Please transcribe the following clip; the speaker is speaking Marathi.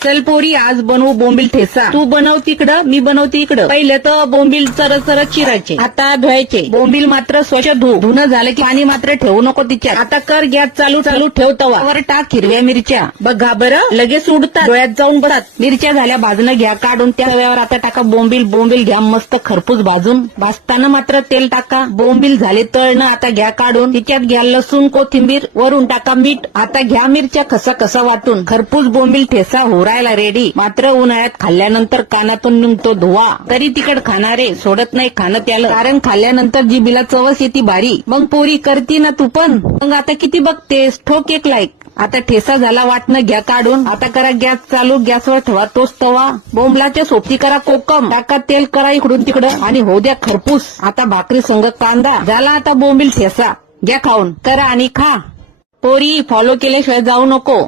चल पोरी आज बनवू बोंबील ठेसा. तू बनव तिकडं, मी बनवते इकडं. पहिले तर बोंबील सरळ चिरायचे, आता धुवायचे. बोंबील मात्र स्वच्छ धुणं झालं की पाणी मात्र ठेवू नको तिच्यात. आता कर गॅस चालू ठेव तवा. वर टाक हिरव्या मिरच्या. बघा बरं लगेच उडतात, डोळ्यात जाऊन बसतात. मिरच्या झाल्या भाजणं घ्या काढून. त्या तव्यावर आता टाका बोंबील घ्या मस्त खरपूस भाजून. भाजताना मात्र तेल टाका. बोंबील झाले तळणं आता घ्या काढून. तिच्यात घ्या लसूण कोथिंबीर, वरून टाका मीठ. आता घ्या मिरच्या कसा वाटून. खरपूस बोंबील ठेसा होरायला रेडी. मात्र उन्हाळ्यात खाल्ल्यानंतर कानातून निघतो धुवा. तरी तिकड खाणारे सोडत नाही खाणं त्याला, कारण खाल्ल्यानंतर जिभेला चवच येते भारी. मग पोरी करती ना तू पण. मग आता किती बघतेस, ठोक एक लाईक. आता ठेसा झाला वाटणं घ्या काढून. आता करा गॅस चालू. गॅसवर ठेवा तोच तवा. बोंबलाच्या सोबती करा कोकम. टाका तेल करा इकडून तिकडं आणि होऊ द्या खरपूस. आता भाकरी संग कांदा झाला. आता बोंबील ठेसा घ्या खाऊन. करा आणि खा. पोरी फॉलो केल्याशिवाय जाऊ नको.